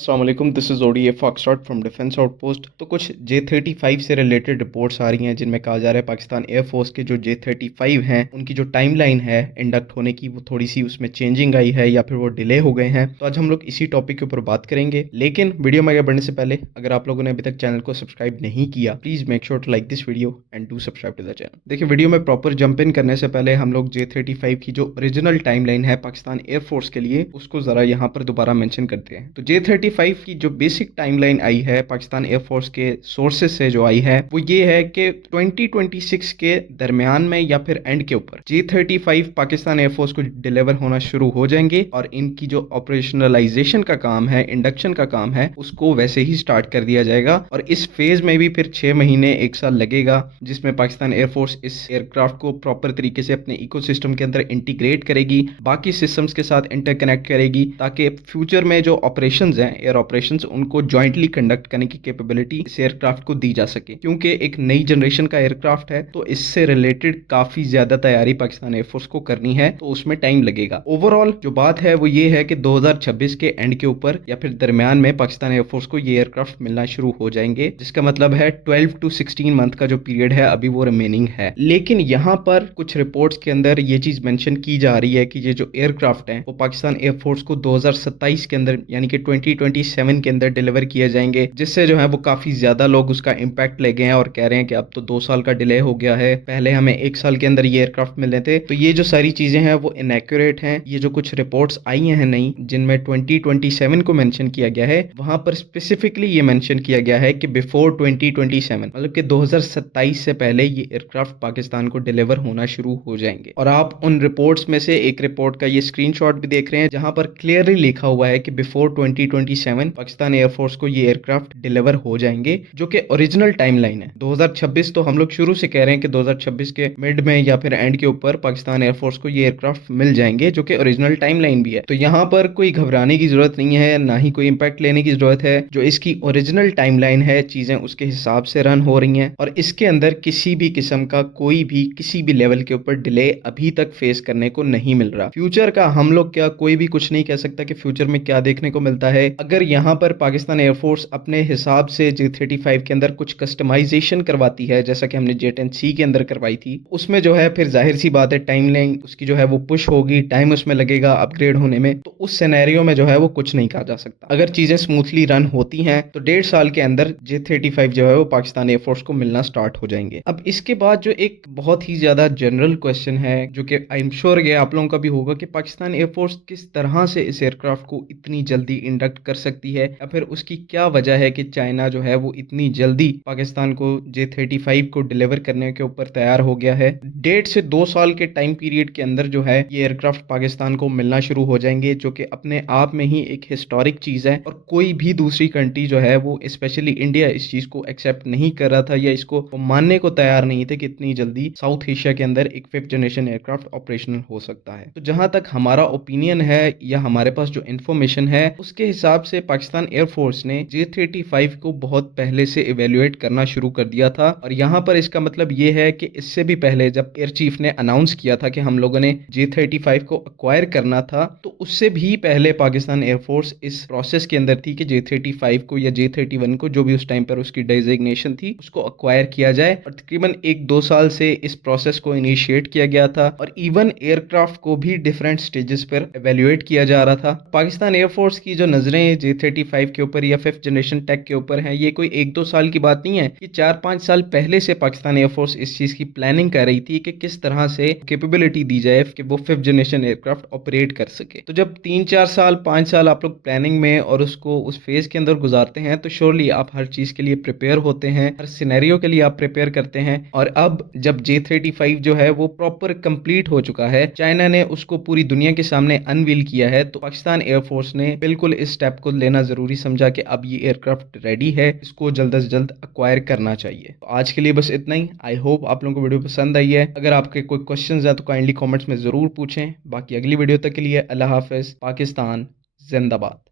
अस्सलाम वालेकुम, this is ODA foxtrot from defence outpost. तो कुछ J-35 से रिलेटेड रिपोर्ट्स आ रही हैं जिनमें कहा जा रहा है पाकिस्तान एयरफोर्स के जो J-35 हैं उनकी जो टाइमलाइन है इंडक्ट होने की वो थोड़ी सी उसमें चेंजिंग आई है या फिर वो डिले हो गए हैं। तो आज हम लोग इसी टॉपिक के ऊपर बात करेंगे, लेकिन वीडियो में आगे बढ़ने से पहले अगर आप लोगों ने अभी तक चैनल को सब्सक्राइब नहीं किया, please make sure to like this video and do subscribe to the channel. देखिए, वीडियो में प्रॉपर जंप इन करने से पहले हम लोग J-35 की जो ओरिजिनल टाइमलाइन है पाकिस्तान एयरफोर्स के लिए उसको ज़रा यहाँ पर दोबारा मेंशन करते हैं। तो J-35 की जो बेसिक टाइमलाइन आई है पाकिस्तान एयरफोर्स के सोर्सेज से जो आई है वो ये है कि 2026 के दरमियान में या फिर एंड के ऊपर J-35 पाकिस्तान एयरफोर्स को डिलीवर होना शुरू हो जाएंगे और इनकी जो ऑपरेशनलाइजेशन का काम है, इंडक्शन का काम है, उसको वैसे ही स्टार्ट कर दिया जाएगा। और इस फेज में भी फिर 6 महीने 1 साल लगेगा जिसमें पाकिस्तान एयरफोर्स इस एयरक्राफ्ट को प्रॉपर तरीके से अपने इकोसिस्टम के अंदर इंटीग्रेट करेगी, बाकी सिस्टम्स के साथ इंटरकनेक्ट करेगी ताकि फ्यूचर में जो ऑपरेशंस हैं, एयर ऑपरेशंस, उनको जॉइंटली कंडक्ट करने की कैपेबिलिटी इस एयरक्राफ्ट को दी जा सके। क्योंकि एक नई जनरेशन का एयरक्राफ्ट है तो इससे रिलेटेड काफी ज्यादा तैयारी पाकिस्तान एयरफोर्स को करनी है, तो उसमें टाइम लगेगा। ओवरऑल जो बात है वो ये है कि 2026 के एंड के ऊपर या फिर दरमियान में पाकिस्तान एयरफोर्स को ये एयरक्राफ्ट मिलना शुरू हो जाएंगे, जिसका मतलब है 12 टू 16 मंथ का जो पीरियड है अभी वो रिमेनिंग है। लेकिन यहाँ पर कुछ रिपोर्ट्स के अंदर ये चीज मेंशन की जा रही है कि ये जो एयरक्राफ्ट है वो पाकिस्तान एयरफोर्स को 2027 के अंदर यानी कि 2027 के अंदर डिलीवर किए जाएंगे, जिससे जो है वो काफी ज्यादा लोग उसका इम्पैक्ट ले गए हैं और कह रहे हैं कि अब तो 2 साल का डिले हो गया है, पहले हमें 1 साल के अंदर ये एयरक्राफ्ट मिलने थे। तो ये जो सारी चीजें हैं वो इनएक्यूरेट हैं। ये जो कुछ रिपोर्ट्स आई हैं नई जिनमें 2027 को मेंशन किया गया है, वहां पर स्पेसिफिकली ये मेंशन किया गया है कि बिफोर 2027 मतलब कि 2027 से पहले ये एयरक्राफ्ट पाकिस्तान को डिलीवर होना शुरू हो जाएंगे। और आप उन रिपोर्ट्स में से एक रिपोर्ट का ये स्क्रीनशॉट भी देख रहे हैं जहां पर क्लियरली लिखा हुआ है कि बिफोर 2027 पाकिस्तान एयरफोर्स को ये एयरक्राफ्ट डिलीवर हो जाएंगे, जो कि ओरिजिनल टाइमलाइन है। 2026 तो हम लोग शुरू से कह रहे हैं कि 2026 के मिड में या फिर एंड के ऊपर पाकिस्तान एयरफोर्स को ये एयरक्राफ्ट मिल जाएंगे, जो कि ओरिजिनल टाइमलाइन भी है। तो यहाँ पर कोई घबराने की जरूरत नहीं है, ना ही कोई इंपैक्ट लेने की जरूरत है। जो इसकी ओरिजिनल टाइमलाइन है, चीजें उसके हिसाब से रन हो रही हैं और इसके अंदर किसी भी किस्म का कोई भी किसी भी लेवल के ऊपर डिले अभी तक फेस करने को नहीं मिल रहा। फ्यूचर का हम लोग क्या कोई भी कुछ नहीं कह सकता कि फ्यूचर में क्या देखने को मिलता है। अगर यहाँ पर पाकिस्तान एयरफोर्स अपने हिसाब से J-35 के अंदर कुछ कस्टमाइजेशन करवाती है, जैसा कि हमने J-10C के अंदर करवाई थी, उसमें जो है फिर जाहिर सी बात है टाइमलाइन उसकी जो है वो पुश होगी, टाइम उसमें लगेगा अपग्रेड होने में। तो उस सिनेरियो में जो है वो कुछ नहीं कहा जा सकता। अगर चीजें स्मूथली रन होती हैं तो 1.5 साल के अंदर J-35 जो है वो पाकिस्तान एयरफोर्स को मिलना स्टार्ट हो जाएंगे। अब इसके बाद जो एक बहुत ही ज्यादा जनरल क्वेश्चन है, जो कि आई एम श्योर ये आप लोगों का भी होगा, कि पाकिस्तान एयरफोर्स किस तरह से इस एयरक्राफ्ट को इतनी जल्दी इंडक्ट कर सकती है या फिर उसकी क्या वजह है कि चाइना जो है वो इतनी जल्दी पाकिस्तान को J-35 को डिलीवर करने के ऊपर तैयार हो गया है। 1.5 से 2 साल के टाइम पीरियड के अंदर जो है ये एयरक्राफ्ट पाकिस्तान को मिलना शुरू हो जाएंगे, जो कि अपने आप में ही एक हिस्टोरिक चीज है और कोई भी दूसरी कंट्री जो है वो स्पेशली इंडिया इस चीज को एक्सेप्ट नहीं कर रहा था या इसको मानने को तैयार नहीं थे कि इतनी जल्दी साउथ एशिया के अंदर एक 5th जनरेशन एयरक्राफ्ट ऑपरेशनल हो सकता है। तो जहां तक हमारा ओपिनियन है या हमारे पास जो इन्फॉर्मेशन है उसके हिसाब से पाकिस्तान एयरफोर्स ने J-35 को बहुत पहले से इवेल्युएट करना शुरू कर दिया था। और यहाँ पर इसका मतलब ये है कि इससे भी पहले जब एयर चीफ ने अनाउंस किया था कि हम लोगों ने J-35 को अक्वायर करना था, तो उससे भी पहले पाकिस्तान एयरफोर्स इस प्रोसेस के अंदर थी कि J-35 को या J-31 को, जो भी उस टाइम पर उसकी डेजिग्नेशन थी, उसको अक्वायर किया जाए। और तकरीबन 1-2 साल से इस प्रोसेस को इनिशिएट किया गया था और इवन एयरक्राफ्ट को भी डिफरेंट स्टेजेस पर इवेल्युएट किया जा रहा था। पाकिस्तान एयरफोर्स की जो नजरें J-35 के ऊपर या 5th जनरेशन टेक के ऊपर हैं, ये कोई 1-2 साल की बात नहीं है। ये 4-5 साल पहले से पाकिस्तान एयरफोर्स इस चीज की प्लानिंग कर रही थी कि किस तरह से कैपेबिलिटी दी जाए कि वो 5th जनरेशन एयरक्राफ्ट ऑपरेट कर सके। तो जब 3-4 साल 5 साल आप लोग प्लानिंग में और उसको उस फेज के अंदर गुजारते हैं तो श्योरली आप हर चीज के लिए प्रिपेयर होते हैं, हर सिनेरियो के लिए आप प्रिपेयर करते हैं। और अब जब J-35 जो है वो प्रॉपर कंप्लीट हो चुका है, चाइना ने उसको पूरी दुनिया के सामने अनवील किया है, तो पाकिस्तान एयरफोर्स ने बिल्कुल इस स्टेप को लेना जरूरी समझा कि अब ये एयरक्राफ्ट रेडी है, इसको जल्द से जल्द अक्वायर करना चाहिए। तो आज के लिए बस इतना ही। आई होप आप लोगों को वीडियो पसंद आई है। अगर आपके कोई क्वेश्चंस है तो काइंडली कमेंट्स में जरूर पूछें। बाकी अगली वीडियो तक के लिए अल्लाह हाफिज। पाकिस्तान जिंदाबाद।